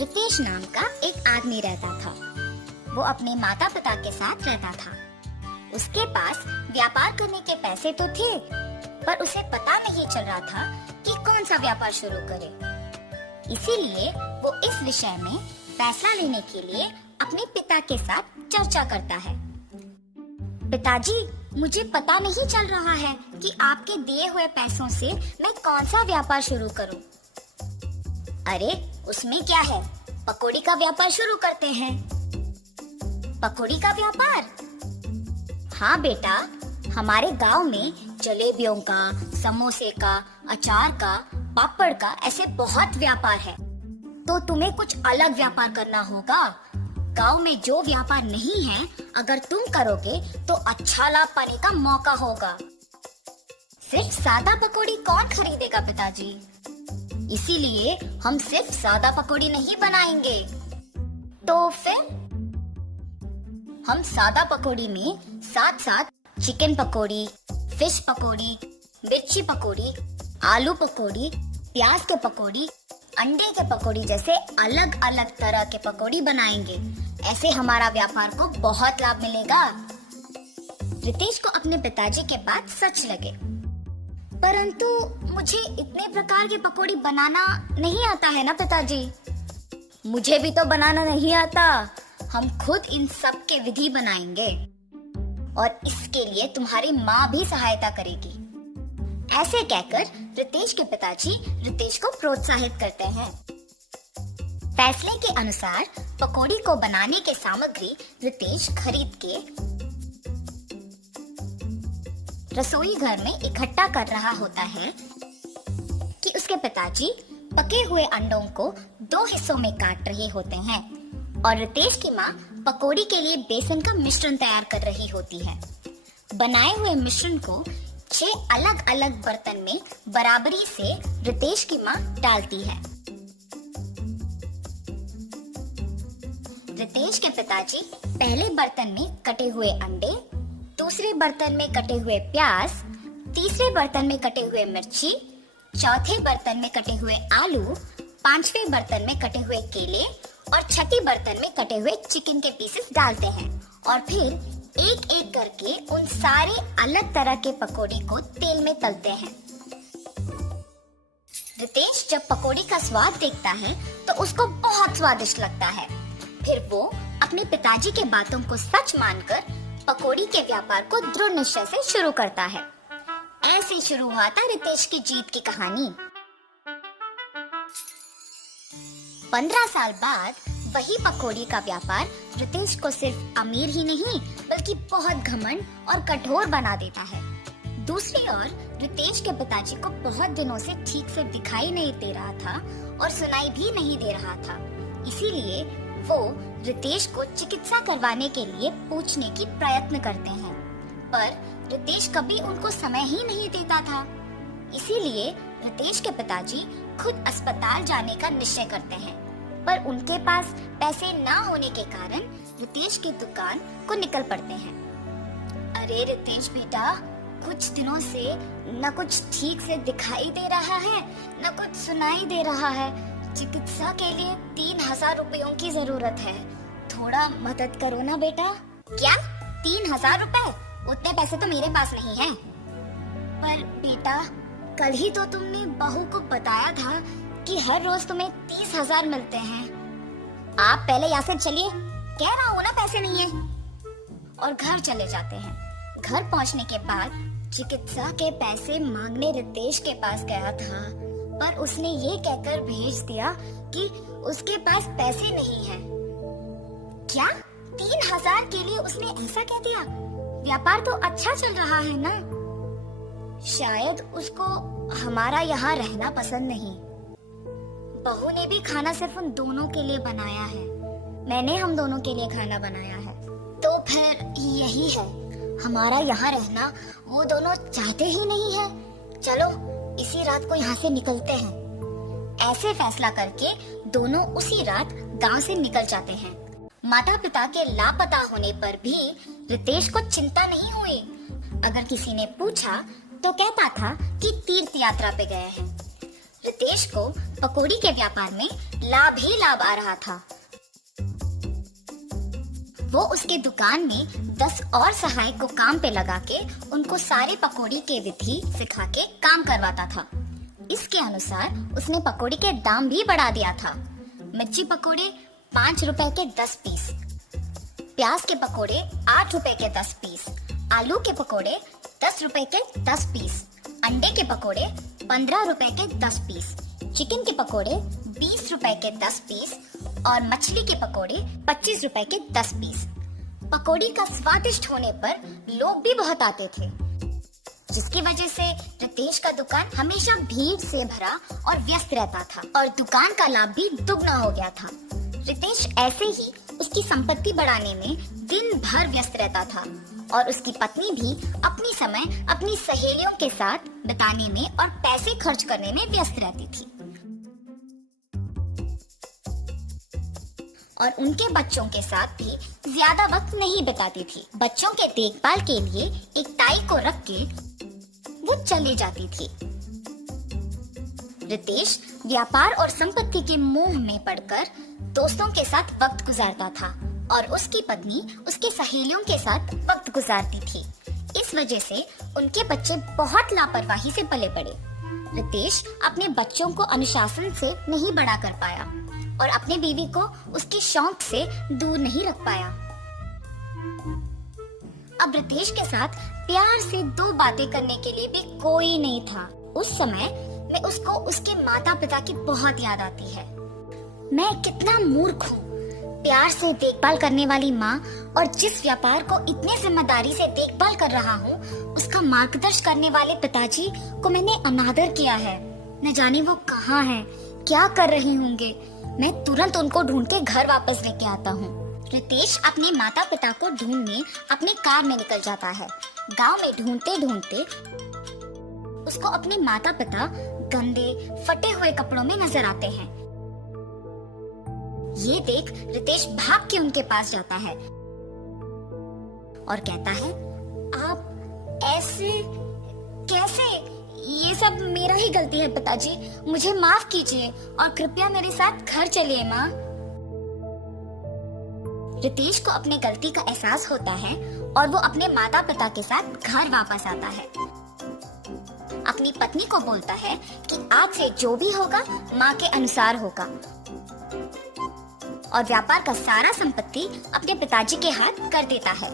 रितेश नाम का एक आदमी रहता था। वो अपने माता पिता के साथ रहता था। उसके पास व्यापार करने के पैसे तो थे, पर उसे पता नहीं चल रहा था कि कौन सा व्यापार शुरू करे। इसीलिए वो इस विषय में फैसला लेने के लिए अपने पिता के साथ चर्चा करता है। पिताजी, मुझे पता नहीं चल रहा है कि आपके दिए हुए पैसों से मैं कौन सा व्यापार शुरू करूं। अरे, उसमें क्या है, पकौड़ी का व्यापार शुरू करते हैं। पकौड़ी का व्यापार? हाँ बेटा, हमारे गांव में जलेबियों का, समोसे का, अचार का, पापड़ का ऐसे बहुत व्यापार है। तो तुम्हें कुछ अलग व्यापार करना होगा। गांव में जो व्यापार नहीं है, अगर तुम करोगे तो अच्छा लाभ पाने का मौका होगा। सिर्फ सादा पकौड़ी कौन खरीदेगा पिताजी? इसीलिए हम सिर्फ सादा पकौड़ी नहीं बनाएंगे। तो फिर हम सादा पकौड़ी में साथ साथ चिकन पकौड़ी, फिश पकौड़ी, मिर्ची पकौड़ी, आलू पकौड़ी, प्याज के पकौड़ी, अंडे के पकौड़ी जैसे अलग अलग तरह के पकौड़ी बनाएंगे। ऐसे हमारा व्यापार को बहुत लाभ मिलेगा। रितेश को अपने पिताजी के बात सच लगे, परंतु मुझे इतने प्रकार के पकौड़ी बनाना नहीं आता है ना पिताजी। मुझे भी तो बनाना नहीं आता। हम खुद इन सब के विधि बनाएंगे और इसके लिए तुम्हारी माँ भी सहायता करेगी। ऐसे कहकर रितेश के पिताजी रितेश को प्रोत्साहित करते हैं। फैसले के अनुसार पकौड़ी को बनाने के सामग्री रितेश खरीद के रसोई घर में इकट्ठा कर रहा होता है कि उसके पिताजी पके हुए अंडों को 2 हिस्सों में काट रहे होते हैं और रितेश की माँ पकौड़ी के लिए बेसन का मिश्रण तैयार कर रही होती है। बनाए हुए मिश्रण को 6 अलग अलग बर्तन में बराबरी से रितेश की माँ डालती है। रितेश के पिताजी पहले बर्तन में कटे हुए अंडे, दूसरे बर्तन में कटे हुए प्याज, तीसरे बर्तन में कटे हुए मिर्ची, चौथे बर्तन में कटे हुए आलू, पांचवें बर्तन में कटे हुए केले और छठी बर्तन में कटे हुए चिकन के पीसेस डालते हैं और फिर एक एक करके उन सारे अलग तरह के पकौड़ी को तेल में तलते हैं। रितेश जब पकौड़ी का स्वाद देखता है तो उसको बहुत स्वादिष्ट लगता है। फिर वो अपने पिताजी के बातों को सच मानकर पकौड़ी के व्यापार को दृढ़ निश्चय से शुरू करता है। ऐसे शुरू हुआ था रितेश की जीत की कहानी। 15 साल बाद वही पकौड़ी का व्यापार रितेश को सिर्फ अमीर ही नहीं बल्कि बहुत घमंड और कठोर बना देता है। दूसरी ओर रितेश के पिताजी को बहुत दिनों से ठीक से दिखाई नहीं दे रहा था और सुनाई भी नहीं दे रहा था। इसीलिए वो रितेश को चिकित्सा करवाने के लिए पूछने की प्रयत्न करते हैं, पर रितेश कभी उनको समय ही नहीं देता था। इसीलिए रितेश के पिताजी खुद अस्पताल जाने का निश्चय करते हैं, पर उनके पास पैसे ना होने के कारण रितेश की दुकान को निकल पड़ते हैं। अरे रितेश बेटा, कुछ दिनों से न कुछ ठीक से दिखाई दे रहा है, न कुछ सुनाई दे रहा है। चिकित्सा के लिए 3000 रुपयों की जरूरत है। थोड़ा मदद करो ना बेटा। क्या 3000 रुपए? उतने पैसे तो मेरे पास नहीं हैं। पर बेटा, कल ही तो तुमने बहू को बताया था कि हर रोज तुम्हें 30,000 मिलते हैं। आप पहले यहाँ से चलिए, कह रहा हूँ ना पैसे नहीं है। और घर चले जाते हैं। घर पहुँचने के बाद चिकित्सा के पैसे मांगने रितेश के पास गया था, पर उसने ये कहकर भेज दिया कि उसके पास पैसे नहीं है। क्या 3000 के लिए उसने ऐसा कह दिया? व्यापार तो अच्छा चल रहा है ना। शायद उसको हमारा यहाँ रहना पसंद नहीं। बहू ने भी खाना सिर्फ उन दोनों के लिए बनाया है। मैंने हम दोनों के लिए खाना बनाया है। तो फिर यही है, हमारा यहाँ रहना वो दोनों चाहते ही नहीं है। चलो इसी रात को यहाँ से निकलते हैं। ऐसे फैसला करके दोनों उसी रात गांव से निकल जाते हैं। माता पिता के लापता होने पर भी रितेश को चिंता नहीं हुई। अगर किसी ने पूछा तो कहता था कि तीर्थ यात्रा पे गए हैं। रितेश को पकौड़ी के व्यापार में लाभ ही लाभ आ रहा था। वो उसके दुकान में 10 और सहायक को काम पे लगा के उनको सारे पकौड़ी के विधि सिखा के काम करवाता था। इसके अनुसार उसने पकौड़ी के दाम भी बढ़ा दिया था। मिर्ची पकौड़े 5 रुपए के 10 पीस, प्याज के पकौड़े 8 रुपए के 10 पीस, आलू के पकौड़े 10 रुपए के 10 पीस, अंडे के पकौड़े 15 रुपए के 10 पीस, चिकन के पकौड़े 20 रुपए के 10 पीस और मछली के पकौड़े 25 रुपए के 10 पीस। पकौड़ी का स्वादिष्ट होने पर लोग भी बहुत आते थे, जिसकी वजह से रितेश का दुकान हमेशा भीड़ से भरा और व्यस्त रहता था और दुकान का लाभ भी दुगना हो गया था। रितेश ऐसे ही उसकी संपत्ति बढ़ाने में दिन भर व्यस्त रहता था और उसकी पत्नी भी अपनी समय अपनी सहेलियों के साथ बिताने में और पैसे खर्च करने में व्यस्त रहती थी और उनके बच्चों के साथ भी ज्यादा वक्त नहीं बिताती थी। बच्चों के देखभाल के लिए एक ताई को रख के वो चली जाती थी। रितेश व्यापार और संपत्ति के मोह में पड़कर दोस्तों के साथ वक्त गुजारता था और उसकी पत्नी उसके सहेलियों के साथ वक्त गुजारती थी। इस वजह से उनके बच्चे बहुत लापरवाही से पले बड़े। रितेश अपने बच्चों को अनुशासन से नहीं बड़ा कर पाया और अपने बीवी को उसके शौक से दूर नहीं रख पाया। अब रितेश के साथ प्यार से 2 बातें करने के लिए भी कोई नहीं था। उस समय में उसको उसके माता पिता की बहुत याद आती है। मैं कितना मूर्ख हूँ, प्यार से देखभाल करने वाली माँ और जिस व्यापार को इतने जिम्मेदारी से देखभाल कर रहा हूँ उसका मार्गदर्शन करने वाले पिताजी को मैंने अनादर किया है। न जाने वो कहाँ हैं, क्या कर रहे होंगे। मैं तुरंत उनको ढूंढ के घर वापस लेके आता हूँ। रितेश अपने माता पिता को ढूंढने अपनी कार में निकल जाता है। गांव में ढूंढते ढूंढते उसको अपने माता पिता गंदे फटे हुए कपड़ों में नजर आते हैं। ये देख रितेश भाग के उनके पास जाता है और कहता है, आप ऐसे कैसे? ये सब मेरा ही गलती है पिताजी, मुझे माफ कीजिए और कृपया मेरे साथ घर चलिए माँ। रितेश को अपने गलती का एहसास होता है और वो अपने माता पिता के साथ घर वापस आता है। अपनी पत्नी को बोलता है कि आज से जो भी होगा माँ के अनुसार होगा और व्यापार का सारा संपत्ति अपने पिताजी के हाथ कर देता है।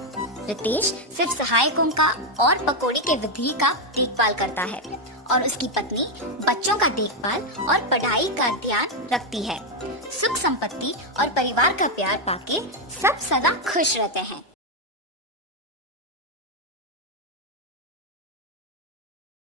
रितेश सिर्फ सहायकों का और पकौड़ी के विधि का देखभाल करता है और उसकी पत्नी बच्चों का देखभाल और पढ़ाई का ध्यान रखती है। सुख संपत्ति और परिवार का प्यार पाके सब सदा खुश रहते हैं।